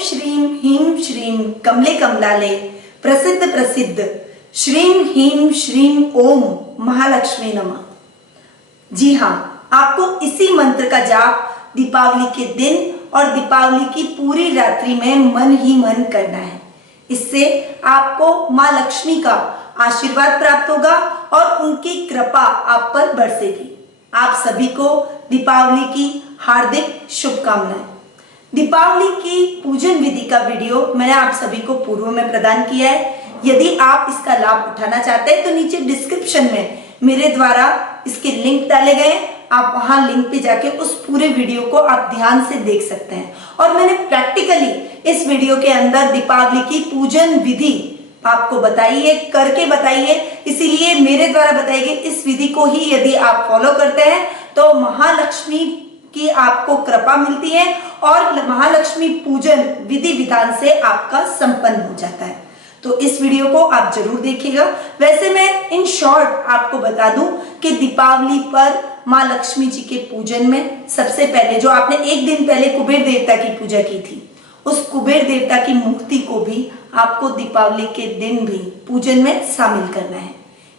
श्रीं ह्रीं श्रीं कमले कमलाले प्रसिद्ध प्रसिद्ध श्रीं ह्रीं श्रीं ओम महालक्ष्मी नमः। जी हाँ, आपको इसी मंत्र का जाप दीपावली के दिन और दीपावली की पूरी रात्रि में मन ही मन करना है। इससे आपको माँ लक्ष्मी का आशीर्वाद प्राप्त होगा और उनकी कृपा आप पर बरसेगी। आप सभी को दीपावली की हार्दिक शुभकामनाएं। दीपावली की पूजन विधि का वीडियो मैंने आप सभी को पूर्व में प्रदान किया है। यदि आप इसका लाभ उठाना चाहते हैं तो नीचे डिस्क्रिप्शन में मेरे द्वारा इसके लिंक डाले गए, आप वहां लिंक पे जाके उस पूरे वीडियो को आप ध्यान से देख सकते हैं। और मैंने प्रैक्टिकली इस वीडियो के अंदर दीपावली की पूजन विधि आपको बताई है, करके बताई है। इसीलिए मेरे द्वारा बताई गई इस विधि को ही यदि आप फॉलो करते हैं तो महालक्ष्मी की आपको कृपा मिलती है और महालक्ष्मी पूजन विधि विधान से आपका संपन्न हो जाता है। तो इस वीडियो को आप जरूर देखिएगा। वैसे मैं इन शॉर्ट आपको बता दूं कि दीपावली पर माँ लक्ष्मी जी के पूजन में सबसे पहले जो आपने एक दिन पहले कुबेर देवता की पूजा की थी, उस कुबेर देवता की मूर्ति को भी आपको दीपावली के दिन भी पूजन में शामिल करना है।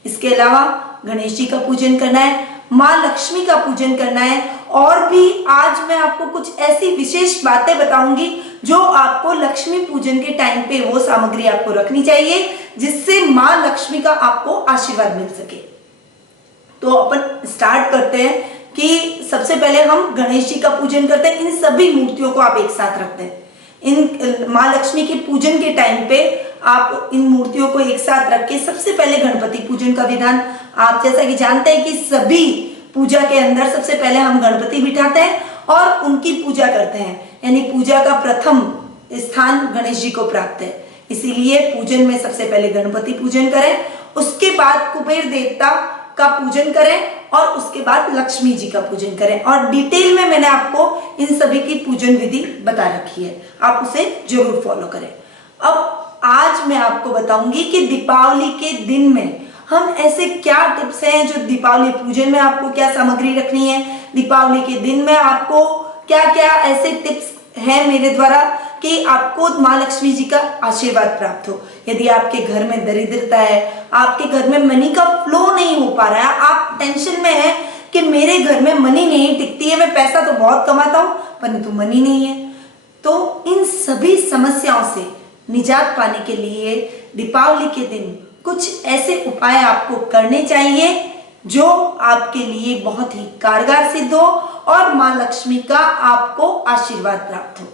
इसके अलावा गणेश जी का पूजन करना है, माँ लक्ष्मी का पूजन करना है और भी आज मैं आपको कुछ ऐसी विशेष बातें बताऊंगी जो आपको लक्ष्मी पूजन के टाइम पे वो सामग्री आपको रखनी चाहिए जिससे माँ लक्ष्मी का आपको आशीर्वाद मिल सके। तो अपन स्टार्ट करते हैं कि सबसे पहले हम गणेश जी का पूजन करते हैं। इन सभी मूर्तियों को आप एक साथ रखते हैं। इन माँ लक्ष्मी के पूजन के टाइम पे आप इन मूर्तियों को एक साथ रख के सबसे पहले गणपति पूजन का विधान, आप जैसा कि जानते हैं कि सभी पूजा के अंदर सबसे पहले हम गणपति बिठाते हैं और उनकी पूजा करते हैं, यानी पूजा का प्रथम स्थान गणेश जी को प्राप्त है। इसीलिए पूजन में सबसे पहले गणपति पूजन करें, उसके बाद कुबेर देवता का पूजन करें और उसके बाद लक्ष्मी जी का पूजन करें। और डिटेल में मैंने आपको इन सभी की पूजन विधि बता रखी है, आप उसे जरूर फॉलो करें। अब आज मैं आपको बताऊंगी कि दीपावली के दिन में हम ऐसे क्या टिप्स हैं जो दीपावली पूजन में आपको क्या सामग्री रखनी है, दीपावली के दिन में आपको क्या क्या ऐसे टिप्स हैं मेरे द्वारा कि आपको माँ लक्ष्मी जी का आशीर्वाद प्राप्त हो। यदि आपके घर में दरिद्रता है, आपके घर में मनी का फ्लो नहीं हो पा रहा है, आप टेंशन में हैं कि मेरे घर में मनी नहीं टिकती है, मैं पैसा तो बहुत कमाता हूं परंतु मनी नहीं है, तो इन सभी समस्याओं से निजात पाने के लिए दीपावली के दिन कुछ ऐसे उपाय आपको करने चाहिए जो आपके लिए बहुत ही कारगर सिद्ध हो और माँ लक्ष्मी का आपको आशीर्वाद प्राप्त हो।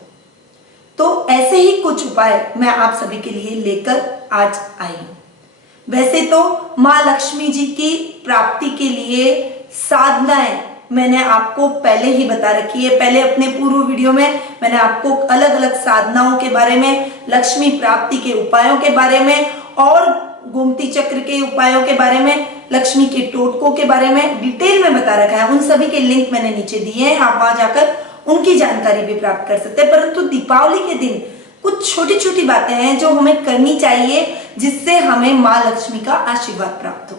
तो ऐसे ही कुछ उपाय मैं आप सभी के लिए लेकर आज आई हूं। वैसे तो माँ लक्ष्मी जी की प्राप्ति के लिए साधनाएं मैंने आपको पहले ही बता रखी है। पहले अपने पूर्व वीडियो में मैंने आपको अलग अलग साधनाओं के बारे में, लक्ष्मी प्राप्ति के उपायों के बारे में और गोमती चक्र के उपायों के बारे में, लक्ष्मी के टोटकों के बारे में डिटेल में बता रखा है। उन सभी के लिंक मैंने नीचे दिए हैं, आप वहां जाकर उनकी जानकारी भी प्राप्त कर सकते हैं। परंतु दीपावली के दिन कुछ छोटी छोटी बातें हैं जो हमें करनी चाहिए जिससे हमें माँ लक्ष्मी का आशीर्वाद प्राप्त हो।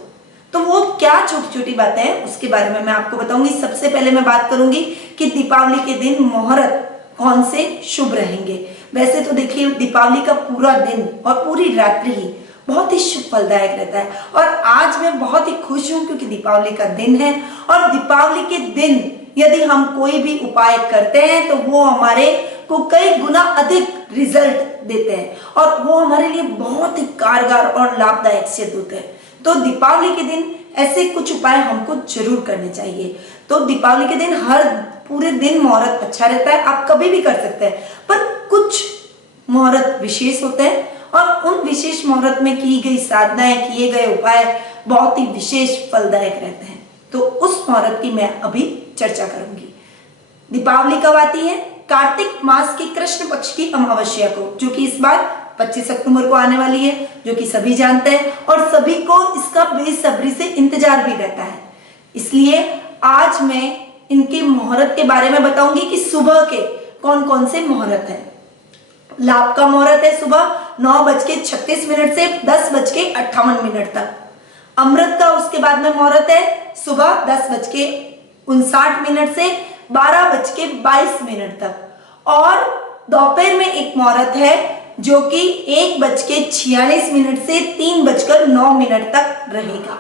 तो वो क्या छोटी छोटी बातें हैं उसके बारे में मैं आपको बताऊंगी। सबसे पहले मैं बात करूंगी कि दीपावली के दिन मुहूर्त कौन से शुभ रहेंगे। वैसे तो देखिए दीपावली का पूरा दिन और पूरी रात्रि ही बहुत ही शुभ फलदायक रहता है और आज मैं बहुत ही खुश हूं क्योंकि दीपावली का दिन है और दीपावली के दिन यदि हम कोई भी उपाय करते हैं तो वो हमारे को कई गुना अधिक रिजल्ट देते हैं और वो हमारे लिए बहुत ही कारगर और लाभदायक सिद्ध होते हैं। तो दीपावली के दिन ऐसे कुछ उपाय हमको जरूर करने चाहिए। तो दीपावली के दिन हर पूरे दिन मुहूर्त अच्छा रहता है, आप कभी भी कर सकते हैं, पर कुछ मुहूर्त विशेष होते हैं और उन विशेष मुहूर्त में की गई साधनाएं, किए गए उपाय बहुत ही विशेष फलदायक रहते हैं। तो उस मुहूर्त की मैं अभी चर्चा करूंगी। दीपावली कब आती है? कार्तिक मास की कृष्ण पक्ष की अमावस्या को, जो कि इस बार 25 अक्टूबर को आने वाली है, जो कि सभी जानते हैं और सभी को इसका बेसब्री से इंतजार भी रहता है। इसलिए आज मैं इनके मुहूर्त के बारे में बताऊंगी कि सुबह के कौन कौन से मुहूर्त हैं। लाभ का मुहूर्त है सुबह 9:36 से 10:58 तक। अमृत का उसके बाद में मुहूर्त है सुबह 10:59 से 12:22 तक। और दोपहर में एक मुहूर्त है जो कि 1:46 से 3:09 तक रहेगा।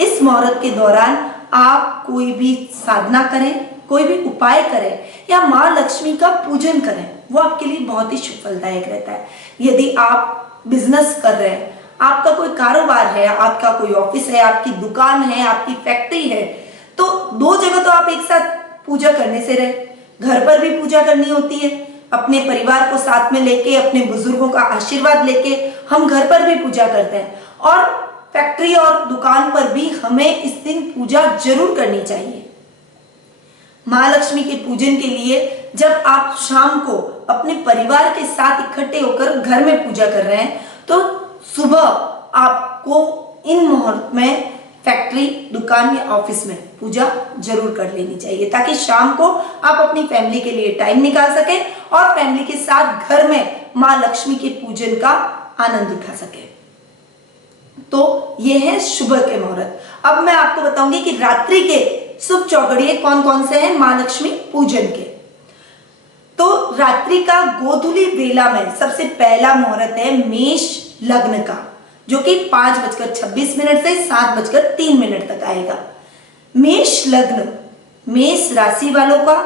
इस मुहूर्त के दौरान आप कोई भी साधना करें, कोई भी उपाय करें या माँ लक्ष्मी का पूजन करें, वो आपके लिए बहुत ही फलदायक रहता है। यदि आप बिजनेस कर रहे हैं, आपका कोई कारोबार है, आपका कोई ऑफिस है, आपकी दुकान है, आपकी फैक्ट्री है, तो दो जगह तो आप एक साथ पूजा करने से रहे। घर पर भी पूजा करनी होती है, अपने परिवार को साथ में लेके, अपने बुजुर्गों का आशीर्वाद लेके हम घर पर भी पूजा करते हैं, और फैक्ट्री और दुकान पर भी हमें इस दिन पूजा जरूर करनी चाहिए। माँ लक्ष्मी के पूजन के लिए जब आप शाम को अपने परिवार के साथ इकट्ठे होकर घर में पूजा कर रहे हैं, तो सुबह आपको इन मुहूर्त में फैक्ट्री, दुकान या ऑफिस में पूजा जरूर कर लेनी चाहिए, ताकि शाम को आप अपनी फैमिली के लिए टाइम निकाल सकें और फैमिली के साथ घर में माँ लक्ष्मी के पूजन का आनंद उठा सकें। तो ये है सुबह के मुहूर्त। अब मैं आपको बताऊंगी कि रात्रि के शुभ चौघड़िए कौन कौन से हैं माँ लक्ष्मी पूजन के। तो रात्रि का गोधूली बेला में सबसे पहला मुहूर्त है मेष लग्न का, जो कि 5:26 से 7:03 तक आएगा। मेष लग्न, मेष राशि वालों का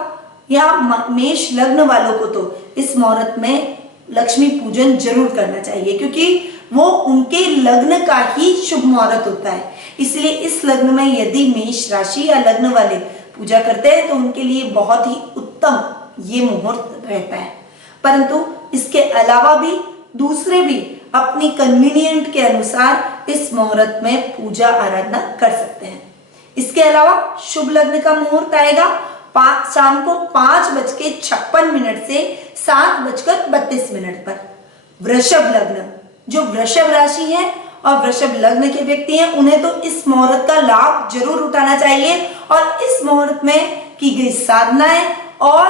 या मेष लग्न वालों को तो इस मुहूर्त में लक्ष्मी पूजन जरूर करना चाहिए, क्योंकि वो उनके लग्न का ही शुभ मुहूर्त होता है। इसलिए इस लग्न में यदि मेष राशि या लग्न वाले पूजा करते हैं तो उनके लिए बहुत ही उत्तम ये मुहूर्त रहता है। परंतु इसके अलावा भी दूसरे भी अपनी कन्वीनियंट के अनुसार इस मुहूर्त में पूजा आराधना कर सकते हैं। इसके अलावा शुभ लग्न का मुहूर्त आएगा शाम को 5:56 से 7:32 पर। वृषभ लग्न, जो वृषभ राशि है और वृषभ लग्न के व्यक्ति हैं, उन्हें तो इस मुहूर्त का लाभ जरूर उठाना चाहिए और इस मुहूर्त में की गई साधनाएं और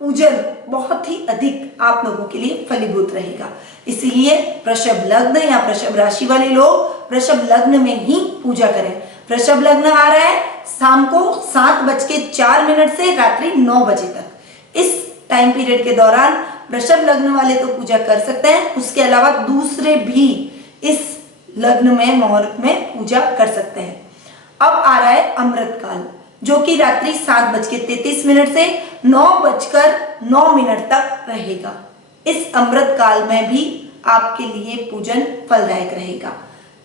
पूजन बहुत ही अधिक आप लोगों के लिए फलीभूत रहेगा। इसीलिए वृषभ लग्न या वृषभ राशि वाले लोग वृषभ लग्न में ही पूजा करें। वृषभ लग्न आ रहा है शाम को 7:04 से रात्रि 9 बजे तक। इस टाइम पीरियड के दौरान वृषभ लग्न वाले तो पूजा कर सकते हैं, उसके अलावा दूसरे भी इस लग्न में मुहूर्त में पूजा कर सकते हैं। अब आ रहा है अमृत काल, जो कि रात्रि 7:33 से 9:09 तक रहेगा। इस अमृत काल में भी आपके लिए पूजन फलदायक रहेगा।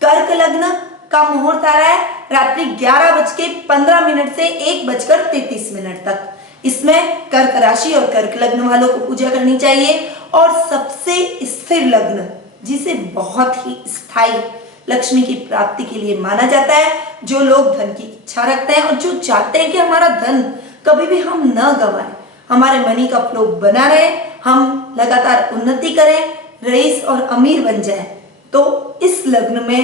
कर्क लग्न का मुहूर्त आ रहा है रात्रि 11:15 से 1:33 तक। इसमें कर्क राशि और कर्क लग्न वालों को पूजा करनी चाहिए। और सबसे स्थिर लग्न, जिसे बहुत ही स्थायी लक्ष्मी की प्राप्ति के लिए माना जाता है, जो लोग धन की इच्छा रखते हैं और जो चाहते हैं कि हमारा धन कभी भी हम न गंवाएं, हमारे मनी का फ्लो बना रहे, हम लगातार उन्नति करें, रईस और अमीर बन जाए, तो इस लग्न में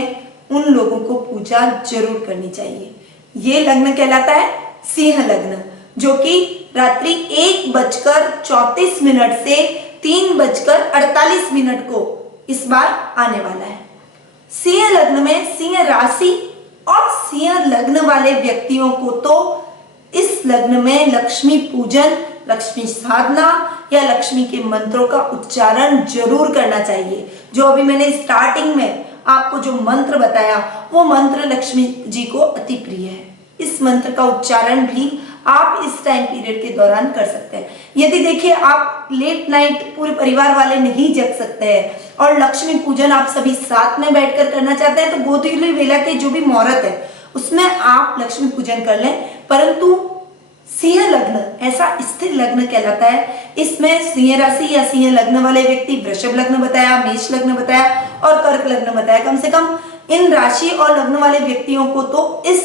उन लोगों को पूजा जरूर करनी चाहिए। ये लग्न कहलाता है सिंह लग्न, जो कि रात्रि 1:34 से 3:48 को इस बार आने वाला है। सिंह लग्न में सिंह राशि और सिंह लग्न वाले व्यक्तियों को तो इस लग्न में लक्ष्मी पूजन, लक्ष्मी साधना या लक्ष्मी के मंत्रों का उच्चारण जरूर करना चाहिए। जो अभी मैंने स्टार्टिंग में आपको जो मंत्र बताया, वो मंत्र लक्ष्मी जी को अति प्रिय है। इस मंत्र का उच्चारण भी आप इस टाइम पीरियड के दौरान कर सकते हैं। यदि देखिए आप लेट नाइट पूरे परिवार वाले नहीं जग सकते हैं और लक्ष्मी पूजन आप सभी साथ में बैठकर करना चाहते हैं, तो गोधूली वेला के जो भी मुहूर्त है उसमें आप लक्ष्मी पूजन कर लें। परंतु सिंह लग्न ऐसा स्थिर लग्न कहलाता है। इसमें सिंह राशि या सिंह लग्न वाले व्यक्ति, वृषभ लग्न बताया, मेष लग्न बताया और कर्क लग्न बताया, कम से कम इन राशि और लग्न वाले व्यक्तियों को तो इस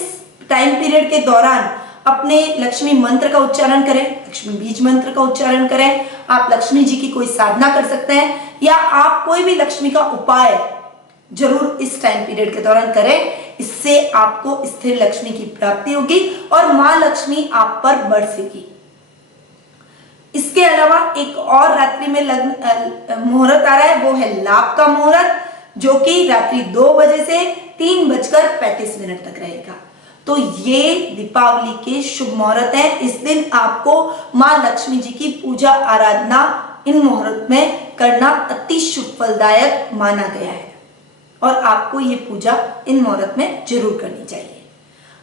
टाइम पीरियड के दौरान अपने लक्ष्मी मंत्र का उच्चारण करें, लक्ष्मी बीज मंत्र का उच्चारण करें। आप लक्ष्मी जी की कोई साधना कर सकते हैं या आप कोई भी लक्ष्मी का उपाय जरूर इस टाइम पीरियड के दौरान करें। इससे आपको स्थिर लक्ष्मी की प्राप्ति होगी और मां लक्ष्मी आप पर बरसेगी। इसके अलावा एक और रात्रि में लग्न मुहूर्त आ रहा है, वो है लाभ का मुहूर्त, जो कि रात्रि 2 बजे से 3:35 तक रहेगा। तो ये दीपावली के शुभ मुहूर्त है। इस दिन आपको मां लक्ष्मी जी की पूजा आराधना इन मुहूर्त में करना अति शुभ फलदायक माना गया है और आपको ये पूजा इन मुहूर्त में जरूर करनी चाहिए।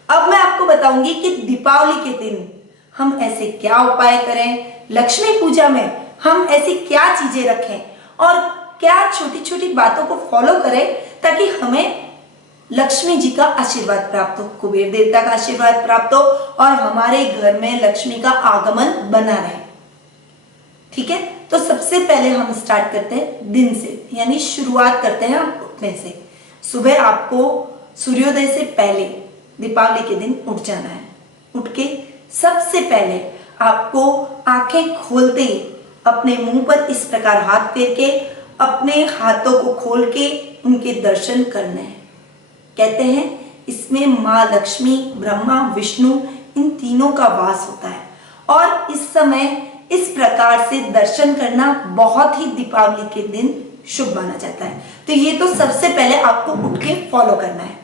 अब मैं आपको बताऊंगी कि दीपावली के दिन हम ऐसे क्या उपाय करें, लक्ष्मी पूजा में हम ऐसी क्या चीजें रखें और क्या छोटी छोटी बातों को फॉलो करें ताकि हमें लक्ष्मी जी का आशीर्वाद प्राप्त हो, कुबेर देवता का आशीर्वाद प्राप्त हो और हमारे घर में लक्ष्मी का आगमन बना रहे। ठीक है, तो सबसे पहले हम स्टार्ट करते हैं दिन से, यानी शुरुआत करते हैं हम उठने से। सुबह आपको सूर्योदय से पहले दीपावली के दिन उठ जाना है। उठ के सबसे पहले आपको आंखें खोलते ही अपने मुंह पर इस प्रकार हाथ फेर के अपने हाथों को खोल के उनके दर्शन करने हैं। कहते हैं इसमें माँ लक्ष्मी, ब्रह्मा, विष्णु इन तीनों का वास होता है और इस समय इस प्रकार से दर्शन करना बहुत ही दीपावली के दिन शुभ माना जाता है। तो ये तो सबसे पहले आपको उठ के फॉलो करना है।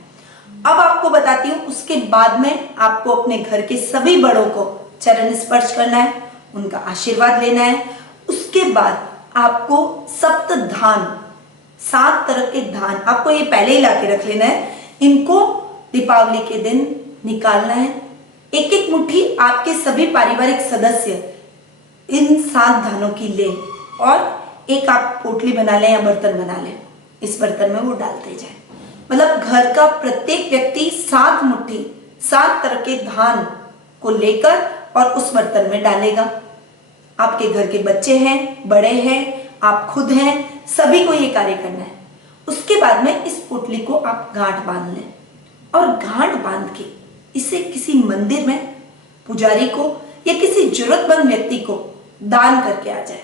अब आपको बताती हूँ, उसके बाद में आपको अपने घर के सभी बड़ों को चरण स्पर्श करना है, उनका आशीर्वाद लेना है। उसके बाद आपको सप्त धान, 7 तरह के धान आपको ये पहले ही लाके रख लेना है। इनको दीपावली के दिन निकालना है। एक एक मुट्ठी आपके सभी पारिवारिक सदस्य इन 7 धानों की ले और एक आप पोटली बना लें या बर्तन बना लें, इस बर्तन में वो डालते जाए। मतलब घर का प्रत्येक व्यक्ति 7 मुट्ठी 7 तरह के धान को लेकर और उस बर्तन में डालेगा। आपके घर के बच्चे हैं, बड़े हैं, आप खुद हैं, सभी को ये कार्य करना है। उसके बाद में इस पोटली को आप गांठ बांध लें और गांठ बांध के इसे किसी मंदिर में पुजारी को या किसी जरूरतमंद व्यक्ति को दान करके आ जाए।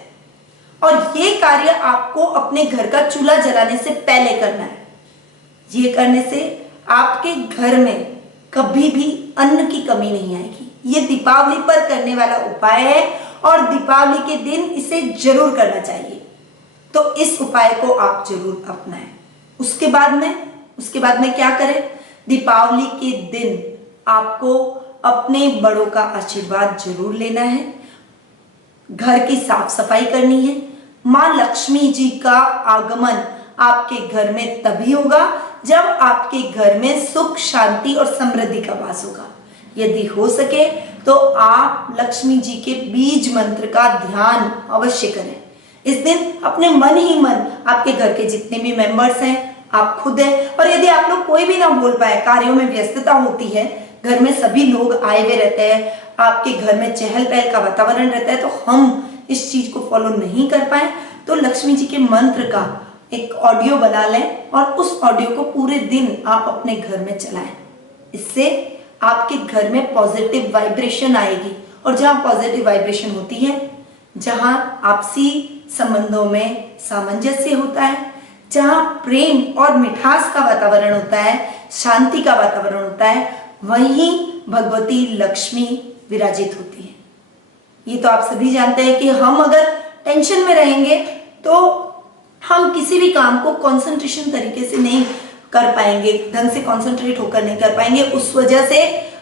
और ये कार्य आपको अपने घर का चूल्हा जलाने से पहले करना है। ये करने से आपके घर में कभी भी अन्न की कमी नहीं आएगी। ये दीपावली पर करने वाला उपाय है और दीपावली के दिन इसे जरूर करना चाहिए। तो इस उपाय को आप जरूर अपनाएं। उसके बाद में क्या करें? दीपावली के दिन आपको अपने बड़ों का आशीर्वाद जरूर लेना है। घर की साफ सफाई करनी है। माँ लक्ष्मी जी का आगमन आपके घर में तभी होगा जब आपके घर में सुख, शांति और समृद्धि का वास होगा। यदि हो सके तो आप लक्ष्मी जी के बीज मंत्र का ध्यान अवश्य करें। इस दिन अपने मन ही मन आपके घर के जितने भी मेंबर्स हैं, आप खुद हैं, और यदि आप लोग कोई भी ना बोल पाए, कार्यों में व्यस्तता होती है, घर में सभी लोग आए हुए रहते हैं, आपके घर में चहल पहल का वातावरण रहता है, तो हम इस चीज को फॉलो नहीं कर पाए तो लक्ष्मी जी के मंत्र का एक ऑडियो बना लें और उस ऑडियो को पूरे दिन आप अपने घर में चलाएं। इससे आपके घर में पॉजिटिव वाइब्रेशन आएगी और जहां पॉजिटिव वाइब्रेशन होती है, जहां आपसी संबंधों में सामंजस्य होता है, जहां प्रेम और मिठास का वातावरण होता है, शांति का वातावरण होता है, वहीं भगवती लक्ष्मी विराजित होती है। ये तो आप सभी जानते हैं कि हम अगर टेंशन में रहेंगे तो हम किसी भी काम को कंसंट्रेशन तरीके से नहीं कर पाएंगे, ढंग से कंसंट्रेट होकर नहीं कर पाएंगे। उस वजह से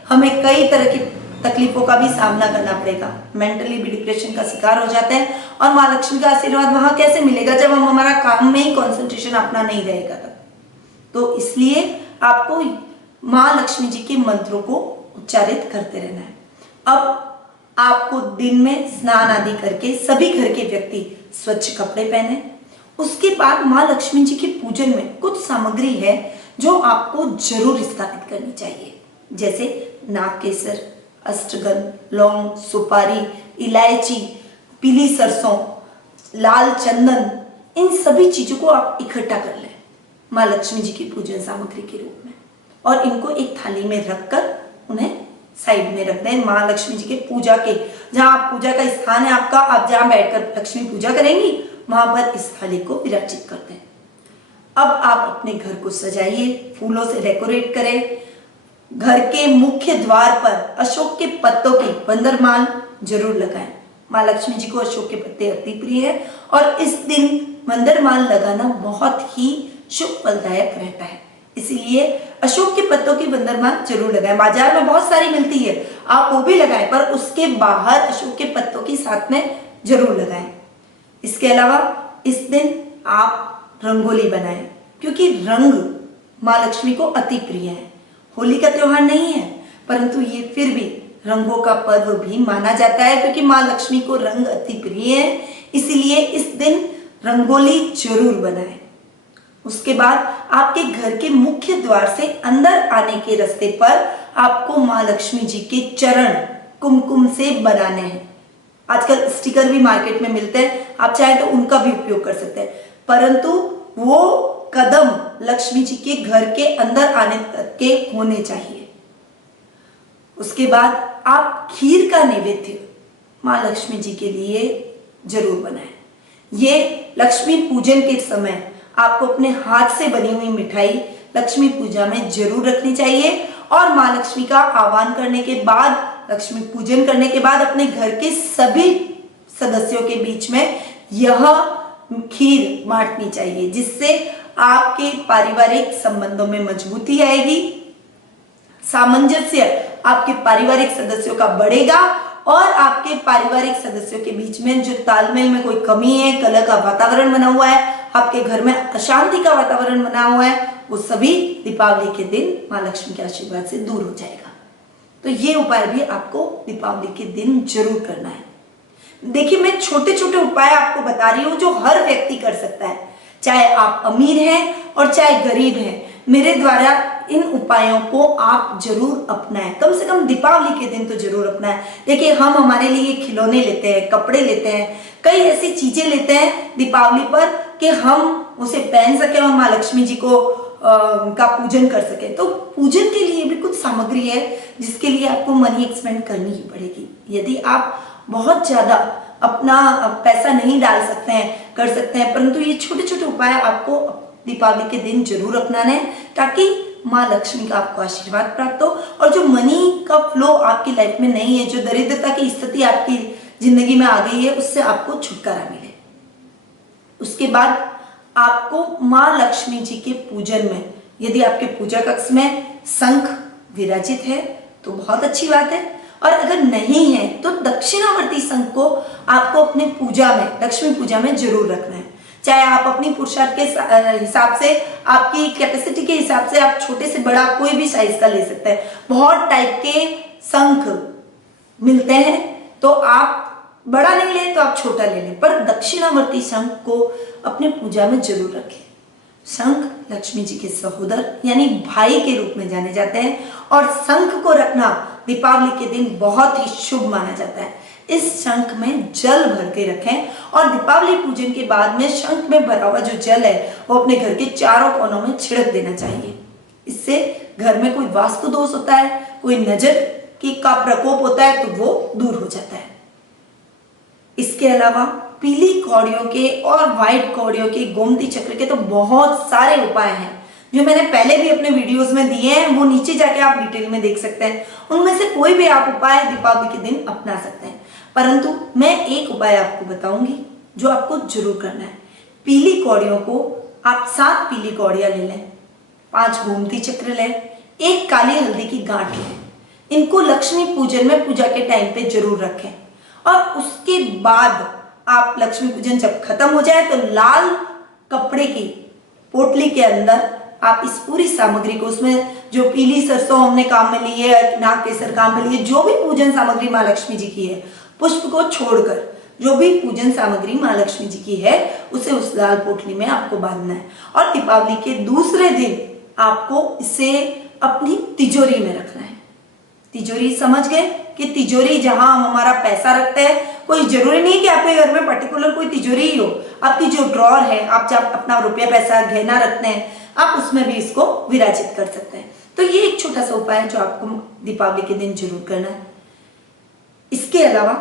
हमें कई तरह की तकलीफों का भी सामना करना पड़ेगा, मेंटली भी डिप्रेशन का शिकार हो जाते हैं। और माँ लक्ष्मी का आशीर्वाद वहां कैसे मिलेगा जब हम हमारा काम में ही कंसंट्रेशन अपना नहीं रहेगा तब। तो इसलिए आपको माँ लक्ष्मी जी के मंत्रों को उच्चारित करते रहना है। अब आपको दिन में स्नान आदि करके सभी घर के व्यक्ति स्वच्छ कपड़े पहने। उसके बाद माँ लक्ष्मी जी के पूजन में कुछ सामग्री है जो आपको जरूर स्थापित करनी चाहिए, जैसे नागकेसर, अष्टगंध, लौंग, सुपारी, इलायची, पीली सरसों, लाल चंदन, इन सभी चीजों को आप इकट्ठा कर लें माँ लक्ष्मी जी की पूजन सामग्री के रूप में और इनको एक थाली में रखकर उन्हें साइड में रख दें। माँ लक्ष्मी जी के पूजा के जहां आप पूजा का स्थान है आपका, आप जहां बैठकर लक्ष्मी पूजा करेंगी वहां पर इस थाली को विराजित कर दें। अब आप अपने घर को सजाइए, फूलों से डेकोरेट करें। घर के मुख्य द्वार पर अशोक के पत्तों की बंदरमाल जरूर लगाएं। माँ लक्ष्मी जी को अशोक के पत्ते अति प्रिय है और इस दिन बंदरमाल लगाना बहुत ही शुभ फलदायक रहता है, इसलिए अशोक के पत्तों की बंदरमाल जरूर लगाएं। बाजार में बहुत सारी मिलती है, आप वो भी लगाएं, पर उसके बाहर अशोक के पत्तों की साथ में जरूर लगाएं। इसके अलावा इस दिन आप रंगोली बनाएं, क्योंकि रंग माँ लक्ष्मी को अति प्रिय है। होली का त्योहार नहीं है, परंतु ये फिर भी रंगों का पर्व भी माना जाता है, क्योंकि माँ लक्ष्मी को रंग अति प्रिय है। इसीलिए इस दिन रंगोली जरूर बनाएं। उसके बाद आपके घर के मुख्य द्वार से अंदर आने के रास्ते पर आपको माँ लक्ष्मी जी के चरण कुमकुम से बनाने हैं। आजकल स्टिकर भी मार्केट में मिलते हैं, आप चाहे तो उनका भी उपयोग कर सकते हैं, परंतु वो कदम लक्ष्मी जी के घर के अंदर आने तक के होने चाहिए। उसके बाद आप खीर का नैवेद्य माँ लक्ष्मी जी के लिए जरूर बनाएं। ये लक्ष्मी पूजन के समय आपको अपने हाथ से बनी हुई मिठाई लक्ष्मी पूजा में जरूर रखनी चाहिए, और माँ लक्ष्मी का आह्वान करने के बाद, लक्ष्मी पूजन करने के बाद अपने घर के सभी सदस्यों के बीच में यह खीर बांटनी चाहिए, जिससे आपके पारिवारिक संबंधों में मजबूती आएगी, सामंजस्य आपके पारिवारिक सदस्यों का बढ़ेगा, और आपके पारिवारिक सदस्यों के बीच में जो तालमेल में कोई कमी है, कलह का वातावरण बना हुआ है, आपके घर में अशांति का वातावरण बना हुआ है, वो सभी दीपावली के दिन माँ लक्ष्मी के आशीर्वाद से दूर हो जाएगा। तो ये उपाय भी आपको दीपावली के दिन जरूर करना है। देखिए, मैं छोटे छोटे उपाय आपको बता रही हूँ जो हर व्यक्ति कर सकता है, चाहे आप अमीर हैं और चाहे गरीब हैं। मेरे द्वारा इन उपायों को आप जरूर अपनाएं, कम से कम दीपावली के दिन तो जरूर अपनाएं। देखिए, हम हमारे लिए खिलौने लेते हैं, कपड़े लेते हैं, कई ऐसी चीजें लेते हैं दीपावली पर कि हम उसे पहन सके और माँ लक्ष्मी जी को का पूजन कर सके। तो पूजन के लिए भी कुछ सामग्री है जिसके लिए आपको मनी एक्सपेंड करनी ही पड़ेगी। यदि आप बहुत ज्यादा अपना पैसा नहीं डाल सकते हैं, कर सकते हैं, परंतु ये छोटे छोटे उपाय आपको दीपावली के दिन जरूर अपनाने हैं, ताकि माँ लक्ष्मी का आपको आशीर्वाद प्राप्त हो, और जो मनी का फ्लो आपकी लाइफ में नहीं है, जो दरिद्रता की स्थिति आपकी जिंदगी में आ गई है, उससे आपको छुटकारा मिले। उसके बाद आपको माँ लक्ष्मी जी के पूजन में, यदि आपके पूजा कक्ष में शंख विराजित है तो बहुत अच्छी बात है, और अगर नहीं है तो दक्षिणावर्ती शंख को आपको अपने पूजा में, लक्ष्मी पूजा में जरूर रखना है। चाहे आप अपनी पुरुषार्थ के हिसाब से, आपकी कैपेसिटी के हिसाब से आप छोटे से बड़ा कोई भी साइज का ले सकते हैं। बहुत टाइप के शंख मिलते हैं, तो आप बड़ा नहीं ले तो आप छोटा ले लें, पर दक्षिणावर्ती शंख को अपने पूजा में जरूर रखें। शंख लक्ष्मी जी के सहोदर यानी भाई के रूप में जाने जाते हैं, और शंख को रखना दीपावली के दिन बहुत ही शुभ माना जाता है। इस शंख में जल भर के रखें, और दीपावली पूजन के बाद में शंख में भरा हुआ जो जल है वो अपने घर के चारों कोनों में छिड़क देना चाहिए। इससे घर में कोई वास्तु दोष होता है, कोई नजर की का प्रकोप होता है, तो वो दूर हो जाता है। इसके अलावा पीली कौड़ियों के और व्हाइट कौड़ियों के, गोमती चक्र के तो बहुत सारे उपाय हैं जो मैंने पहले भी अपने वीडियोस में दिए हैं, वो नीचे जाके आप डिटेल में देख सकते हैं। उनमें से कोई भी आप उपाय दीपावली के दिन अपना सकते हैं, परंतु मैं एक उपाय आपको बताऊंगी जो आपको जरूर करना है। पीली कौड़ियों को आप 7 पीली कौड़ियां ले लें, 5 गोमती चक्र लें, 1 काली हल्दी की गांठ लें। इनको लक्ष्मी पूजन में पूजा के टाइम पे जरूर रखें, और उसके बाद आप लक्ष्मी पूजन जब खत्म हो जाए तो लाल कपड़े की पोटली के अंदर आप इस पूरी सामग्री को, उसमें जो पीली सरसों हमने काम में ली है, नाग केसर काम में ली है, जो भी पूजन सामग्री माँ लक्ष्मी जी की है, पुष्प को छोड़कर जो भी पूजन सामग्री माँ लक्ष्मी जी की है, उसे उस लाल पोटली में आपको बांधना है। और दीपावली के दूसरे दिन आपको इसे अपनी तिजोरी में रखना है। तिजोरी समझ गए कि तिजोरी जहां हम हमारा पैसा रखते हैं, कोई जरूरी नहीं कि आपके घर में पर्टिकुलर कोई तिजोरी ही हो, आपकी जो ड्रॉर है, आप जब अपना रुपया पैसा गहना रखते हैं, आप उसमें भी इसको विराजित कर सकते हैं। तो ये एक छोटा सा उपाय है जो आपको दीपावली के दिन जरूर करना है। इसके अलावा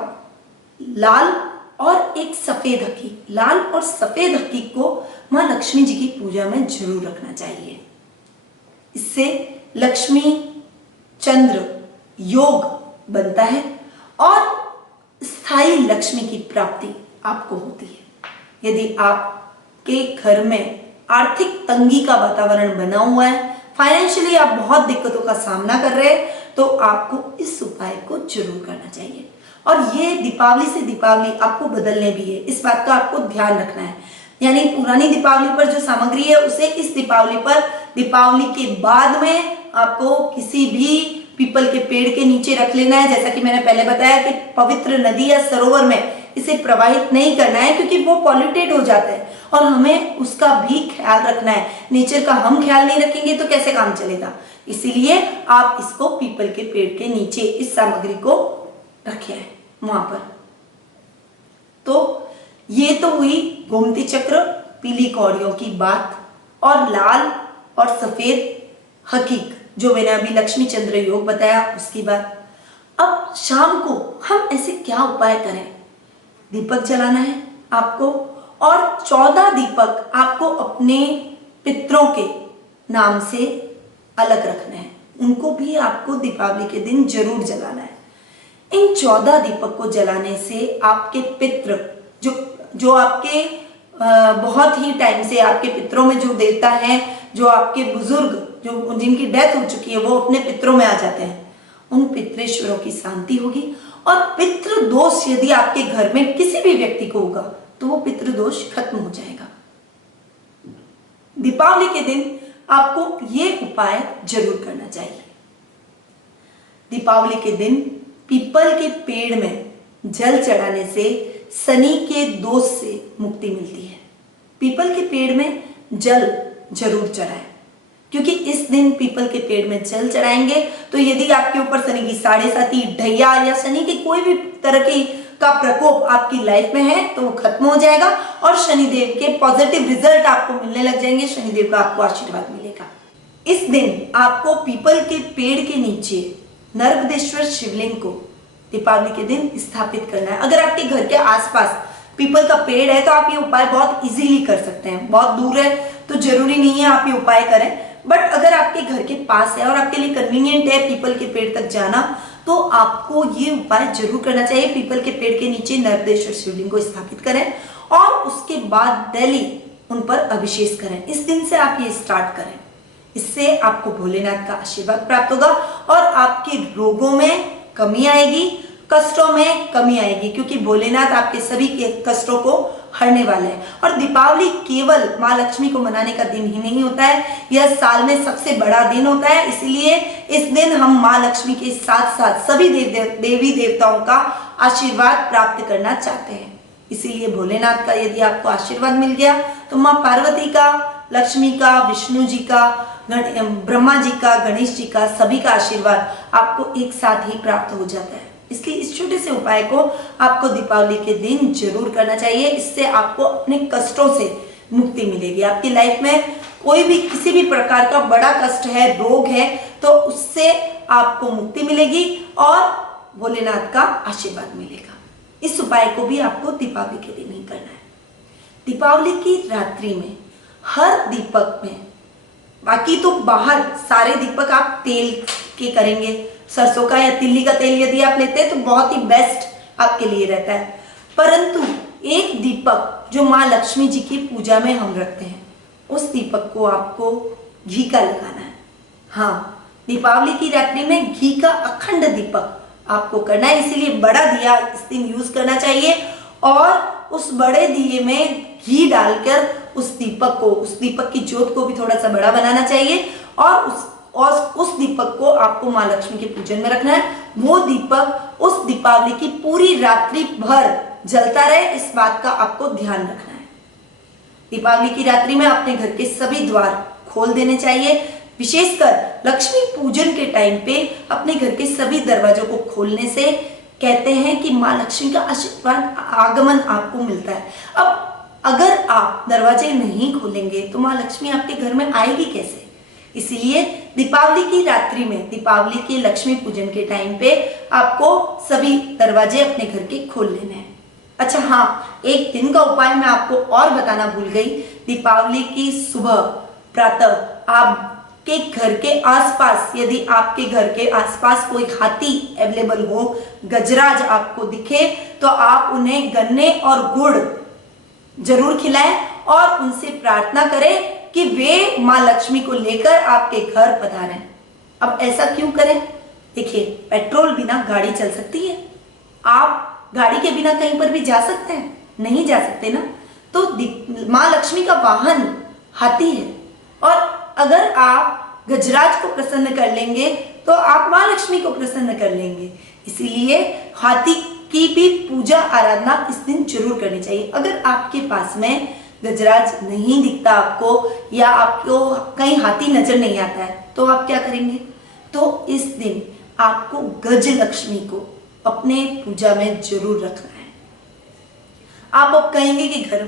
लाल और एक सफेद हकी, लाल और सफेद हकी को माँ लक्ष्मी जी की पूजा में जरूर रखना चाहिए। इससे लक्ष्मी चंद्र योग बनता है और स्थायी लक्ष्मी की प्राप्ति आपको होती है। यदि आपके घर में आर्थिक तंगी का वातावरण बना हुआ है, फाइनेंशियली आप बहुत दिक्कतों का सामना कर रहे हैं, तो आपको इस उपाय को जरूर करना चाहिए। और ये दीपावली से दीपावली आपको बदलने भी है, इस बात का आपको ध्यान रखना है। यानी पुरानी दीपावली पर जो सामग्री है उसे इस दीपावली पर, दीपावली के बाद में आपको किसी भी पीपल के पेड़ के नीचे रख लेना है। जैसा कि मैंने पहले बताया कि पवित्र नदी या सरोवर में इसे प्रवाहित नहीं करना है, क्योंकि वो पॉल्यूटेड हो जाता है और हमें उसका भी ख्याल रखना है। नेचर का हम ख्याल नहीं रखेंगे तो कैसे काम चलेगा। इसीलिए आप इसको पीपल के पेड़ के नीचे इस सामग्री को रखे हैं वहां पर। तो ये तो हुई गोमती चक्र, पीली कौड़ियों की बात, और लाल और सफेद हकीक जो मैंने अभी लक्ष्मी चंद्र योग बताया उसकी बात। अब शाम को हम ऐसे क्या उपाय करें। दीपक जलाना है आपको, और 14 दीपक आपको अपने पितरों के नाम से अलग रखने हैं, उनको भी आपको दीपावली के दिन जरूर जलाना है। इन 14 दीपक को जलाने से आपके पितृ जो आपके बहुत ही टाइम से आपके पितरों में जो देवता हैं, जो आपके बुजुर्ग जो जिनकी डेथ हो चुकी है, वो अपने पितरों में आ जाते हैं। उन पितृेश्वरों की शांति होगी, और पितृ दोष यदि आपके घर में किसी भी व्यक्ति को होगा तो वो पितृ दोष खत्म हो जाएगा। दीपावली के दिन आपको ये उपाय जरूर करना चाहिए। दीपावली के दिन पीपल के पेड़ में जल चढ़ाने से शनि के दोष से मुक्ति मिलती है। पीपल के पेड़ में जल जरूर चढ़ाएं, क्योंकि इस दिन पीपल के पेड़ में जल चढ़ाएंगे तो यदि आपके ऊपर शनि की 7.5 ढैया या शनि की कोई भी तरह की का प्रकोप आपकी लाइफ में है तो वो खत्म हो जाएगा, और शनिदेव के पॉजिटिव रिजल्ट आपको मिलने लग जाएंगे, शनिदेव का आपको आशीर्वाद मिलेगा। इस दिन आपको पीपल के पेड़ के नीचे नर्मदेश्वर शिवलिंग को दीपावली के दिन स्थापित करना है। अगर आपके घर के आसपास पीपल का पेड़ है तो आप ये उपाय बहुत इजीली कर सकते हैं। बहुत दूर है तो जरूरी नहीं है आप ये उपाय करें, बट अगर आपके घर के पास है और आपके लिए कन्वीनियंट है पीपल के पेड़ तक जाना, तो आपको ये उपाय जरूर करना चाहिए। पीपल के पेड़ के नीचे नर्मदेश्वर शिवलिंग को स्थापित करें और उसके बाद डेली उन पर अभिषेक करें। इस दिन से आप ये स्टार्ट करें, इससे आपको भोलेनाथ का आशीर्वाद प्राप्त होगा और आपके रोगों में कमी आएगी, कष्टों में कमी आएगी, क्योंकि भोलेनाथ आपके सभी के कष्टों को हरने वाले हैं। और दीपावली केवल माँ लक्ष्मी को मनाने का दिन ही नहीं होता है, यह साल में सबसे बड़ा दिन होता है। इसलिए इस दिन हम माँ लक्ष्मी के साथ साथ सभी देवी देवताओं का आशीर्वाद प्राप्त करना चाहते हैं। इसीलिए भोलेनाथ का यदि आपको आशीर्वाद मिल गया तो माँ पार्वती का, लक्ष्मी का, विष्णु जी का, ब्रह्मा जी का, गणेश जी का, सभी का आशीर्वाद आपको एक साथ ही प्राप्त हो जाता है। इसलिए इस छोटे से उपाय को आपको दीपावली के दिन जरूर करना चाहिए। इससे आपको अपने कष्टों से मुक्ति मिलेगी। आपकी लाइफ में कोई भी किसी भी प्रकार का बड़ा कष्ट है, रोग है, तो उससे आपको मुक्ति मिलेगी और भोलेनाथ का आशीर्वाद मिलेगा। इस उपाय को भी आपको दीपावली के दिन ही करना है। दीपावली की रात्रि में हर दीपक में, बाकी तो बाहर सारे दीपक आप तेल के करेंगे, सरसों का या तिल्ली का तेल यदि आप लेते हैं तो बहुत ही बेस्ट आपके लिए रहता है। परंतु एक दीपक जो माँ लक्ष्मी जी की पूजा में हम रखते हैं, उस दीपक को आपको घी का लगाना है। हाँ, दीपावली की रात्रि में घी का अखंड दीपक आपको करना है। इसीलिए बड़ा दिया इस दिन यूज करना चाहिए और उस बड़े दिए में घी डालकर उस दीपक की ज्योत को भी थोड़ा सा बड़ा बनाना चाहिए और उस दीपक को आपको माँ लक्ष्मी के पूजन में रखना है। वो दीपक उस दीपावली की पूरी रात्रि भर जलता रहे, इस बात का आपको ध्यान रखना है। दीपावली की रात्रि में अपने घर के सभी द्वार खोल देने चाहिए। विशेषकर लक्ष्मी पूजन के टाइम पे अपने घर के सभी दरवाजों को खोलने से कहते हैं कि माँ लक्ष्मी का आशीर्वाद आगमन आपको मिलता है। अब अगर आप दरवाजे नहीं खोलेंगे तो माँ लक्ष्मी आपके घर में आएगी कैसे। इसीलिए दीपावली की रात्रि में, दीपावली के लक्ष्मी पूजन के टाइम पे आपको सभी दरवाजे अपने घर के खोल लेने हैं। अच्छा हाँ, एक दिन का उपाय मैं आपको और बताना भूल गई। दीपावली की सुबह प्रातः आपके घर के आसपास, यदि आपके घर के आसपास कोई हाथी अवेलेबल हो, गजराज आपको दिखे, तो आप उन्हें गन्ने और गुड़ जरूर खिलाएं और उनसे प्रार्थना करें कि वे माँ लक्ष्मी को लेकर आपके घर पधारें। अब ऐसा क्यों करें? देखिए, पेट्रोल बिना गाड़ी चल सकती है? आप गाड़ी के बिना कहीं पर भी जा सकते हैं? नहीं जा सकते ना। तो माँ लक्ष्मी का वाहन हाथी है, और अगर आप गजराज को प्रसन्न कर लेंगे तो आप माँ लक्ष्मी को प्रसन्न कर लेंगे। इसीलिए हाथी की भी पूजा आराधना इस दिन जरूर करनी चाहिए। अगर आपके पास में गजराज नहीं दिखता आपको, या आपको कहीं हाथी नजर नहीं आता है, तो आप क्या करेंगे? तो इस दिन आपको गज लक्ष्मी को अपने पूजा में जरूर रखना है। आप अब कहेंगे कि घर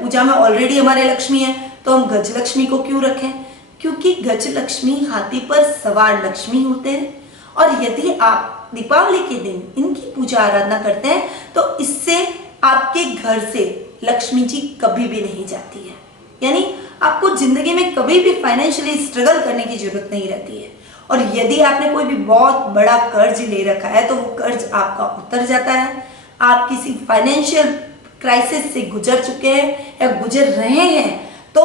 पूजा में ऑलरेडी हमारे लक्ष्मी है, तो हम गज लक्ष्मी को क्यों रखें? क्योंकि गज लक्ष्मी हाथी पर सवार लक्ष्मी होते हैं, और यदि आप दीपावली के दिन इनकी पूजा आराधना करते हैं तो इससे आपके घर से लक्ष्मी जी कभी भी नहीं जाती है। यानी आपको जिंदगी में कभी भी फाइनेंशियली स्ट्रगल करने की जरूरत नहीं रहती है। और यदि आपने कोई भी बहुत बड़ा कर्ज ले रखा है तो वो कर्ज आपका उतर जाता है। आप किसी फाइनेंशियल क्राइसिस से गुजर चुके हैं या गुजर रहे हैं तो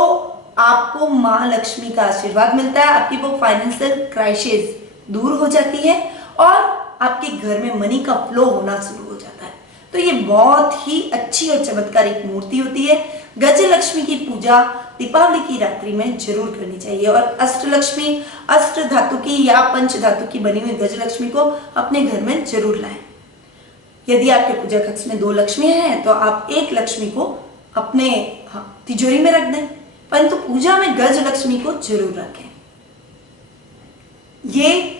आपको माँ लक्ष्मी का आशीर्वाद मिलता है, आपकी वो फाइनेंशियल क्राइसिस दूर हो जाती है और आपके घर में मनी का फ्लो होना शुरू हो जाता है। तो ये बहुत ही अच्छी और चमत्कारिक मूर्ति होती है। गज लक्ष्मी की पूजा दीपावली की रात्रि में जरूर करनी चाहिए, और अष्टलक्ष्मी, अष्ट धातु की या पंच धातु की बनी हुई गज लक्ष्मी को अपने घर में जरूर लाएं। यदि आपके पूजा कक्ष में 2 लक्ष्मी हैं तो आप एक लक्ष्मी को अपने तिजोरी में रख दें, परंतु पूजा में गज लक्ष्मी को जरूर रखें। ये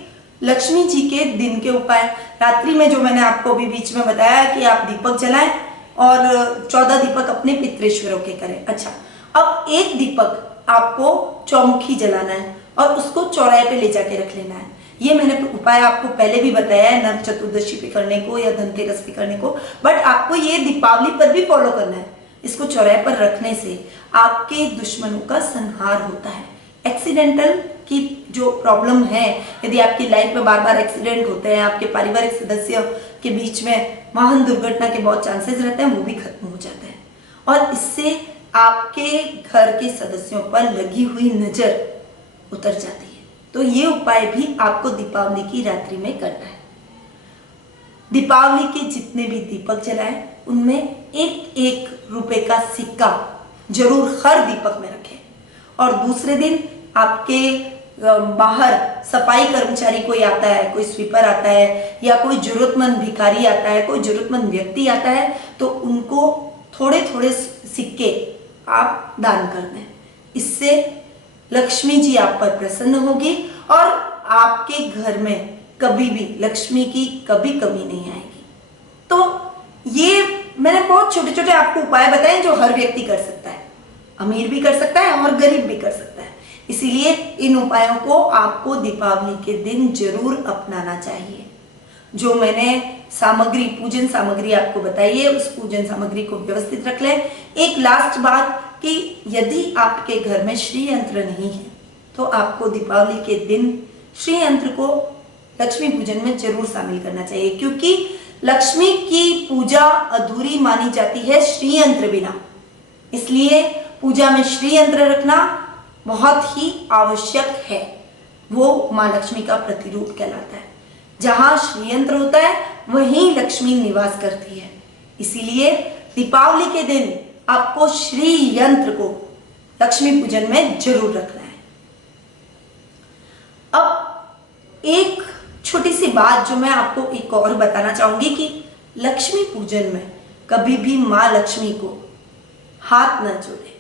लक्ष्मी जी के दिन के उपाय। रात्रि में जो मैंने आपको अभी बीच में बताया कि आप दीपक जलाएं और 14 दीपक अपने पितृेश्वरों के करें। अच्छा, अब एक दीपक आपको चौमुखी जलाना है और उसको चौराहे पे ले जाके रख लेना है। ये मैंने उपाय आपको पहले भी बताया है, नरक चतुर्दशी पे करने को या धनतेरस पे करने को, बट आपको ये दीपावली पर भी फॉलो करना है। इसको चौराहे पर रखने से आपके दुश्मनों का संहार होता है। एक्सीडेंटल की जो प्रॉब्लम है, यदि आपकी लाइफ में बार बार एक्सीडेंट होते हैं, आपके पारिवारिक सदस्यों के बीच में वाहन दुर्घटना के बहुत चांसेस रहते हैं, वो भी खत्म हो जाते हैं। और इससे आपके घर के सदस्यों पर लगी हुई नजर उतर जाती है। तो ये उपाय भी आपको दीपावली की रात्रि में करना है। दीपावली के जितने भी दीपक जलाएं उनमें 1-1 रुपए का सिक्का जरूर हर दीपक में रखें। और दूसरे दिन आपके बाहर सफाई कर्मचारी कोई आता है, कोई स्वीपर आता है या कोई जरूरतमंद भिखारी आता है, कोई जरूरतमंद व्यक्ति आता है, तो उनको थोड़े थोड़े सिक्के आप दान कर दें। इससे लक्ष्मी जी आप पर प्रसन्न होगी और आपके घर में कभी भी लक्ष्मी की कभी कमी नहीं आएगी। तो ये मैंने बहुत छोटे छोटे आपको उपाय बताए जो हर व्यक्ति कर सकता है, अमीर भी कर सकता है और गरीब भी कर सकता है। इसीलिए इन उपायों को आपको दीपावली के दिन जरूर अपनाना चाहिए। जो मैंने सामग्री, पूजन सामग्री आपको बताई है, उस पूजन सामग्री को व्यवस्थित रख लें। एक लास्ट बात कि यदि आपके घर में श्री यंत्र नहीं है तो आपको दीपावली के दिन श्री यंत्र को लक्ष्मी पूजन में जरूर शामिल करना चाहिए, क्योंकि लक्ष्मी की पूजा अधूरी मानी जाती है श्री यंत्र बिना। इसलिए पूजा में श्री यंत्र रखना बहुत ही आवश्यक है। वो माँ लक्ष्मी का प्रतिरूप कहलाता है। जहां श्री यंत्र होता है वहीं लक्ष्मी निवास करती है। इसीलिए दीपावली के दिन आपको श्री यंत्र को लक्ष्मी पूजन में जरूर रखना है। अब एक छोटी सी बात जो मैं आपको एक और बताना चाहूंगी कि लक्ष्मी पूजन में कभी भी माँ लक्ष्मी को हाथ न जोड़े।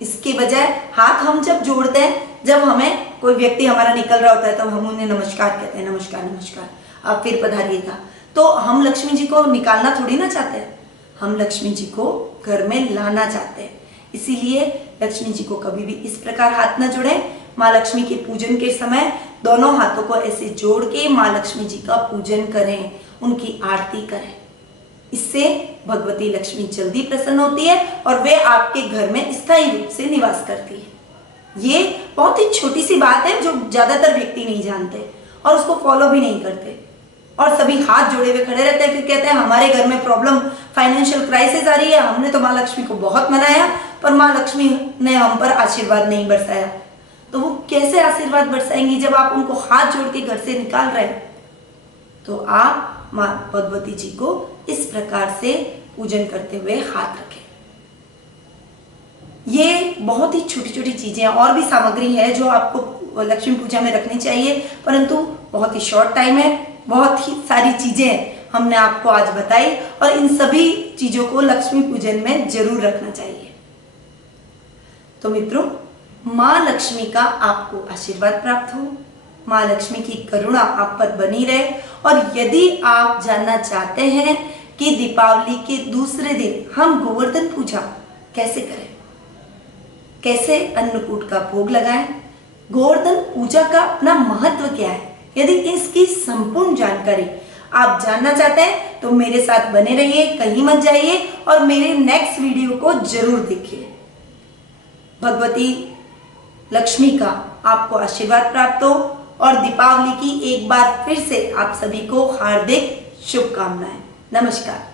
इसके बजाय हाथ हम जब जोड़ते हैं, जब हमें कोई व्यक्ति हमारा निकल रहा होता है तो हम उन्हें नमस्कार कहते हैं, नमस्कार नमस्कार, आप फिर पधारिएगा। तो हम लक्ष्मी जी को निकालना थोड़ी ना चाहते हैं, हम लक्ष्मी जी को घर में लाना चाहते हैं। इसीलिए लक्ष्मी जी को कभी भी इस प्रकार हाथ न जोड़ें। माँ लक्ष्मी के पूजन के समय दोनों हाथों को ऐसे जोड़ के माँ लक्ष्मी जी का पूजन करें, उनकी आरती करें। इससे भगवती लक्ष्मी जल्दी प्रसन्न होती है और वे आपके घर में स्थायी रूप से निवास करती है। ये बहुत ही छोटी सी बात है जो ज्यादातर व्यक्ति नहीं जानते और उसको फॉलो भी नहीं करते, और सभी हाथ जोड़े हुए खड़े रहते हैं। फिर कहते हैं हमारे घर में प्रॉब्लम, फाइनेंशियल क्राइसिस आ रही है, हमने तो माँ लक्ष्मी को बहुत मनाया पर माँ लक्ष्मी ने हम पर आशीर्वाद नहीं बरसाया। तो वो कैसे आशीर्वाद बरसाएंगी जब आप उनको हाथ जोड़ के घर से निकाल रहे हैं? तो आप माँ भगवती जी को इस प्रकार से पूजन करते हुए हाथ रखें। ये बहुत ही छोटी छोटी चीजें और भी सामग्री है जो आपको लक्ष्मी पूजा में रखनी चाहिए, परंतु बहुत ही शॉर्ट टाइम है, बहुत ही सारी चीजें हमने आपको आज बताई और इन सभी चीजों को लक्ष्मी पूजन में जरूर रखना चाहिए। तो मित्रों, माँ लक्ष्मी का आपको आशीर्वाद प्राप्त हो, माँ लक्ष्मी की करुणा आप पर बनी रहे। और यदि आप जानना चाहते हैं कि दीपावली के दूसरे दिन हम गोवर्धन पूजा कैसे करें, कैसे अन्नकूट का भोग लगाएं, गोवर्धन पूजा का अपना महत्व क्या है, यदि इसकी संपूर्ण जानकारी आप जानना चाहते हैं तो मेरे साथ बने रहिए, कहीं मत जाइए और मेरे नेक्स्ट वीडियो को जरूर देखिए। भगवती लक्ष्मी का आपको आशीर्वाद प्राप्त हो और दीपावली की एक बार फिर से आप सभी को हार्दिक शुभकामनाएं। नमस्कार।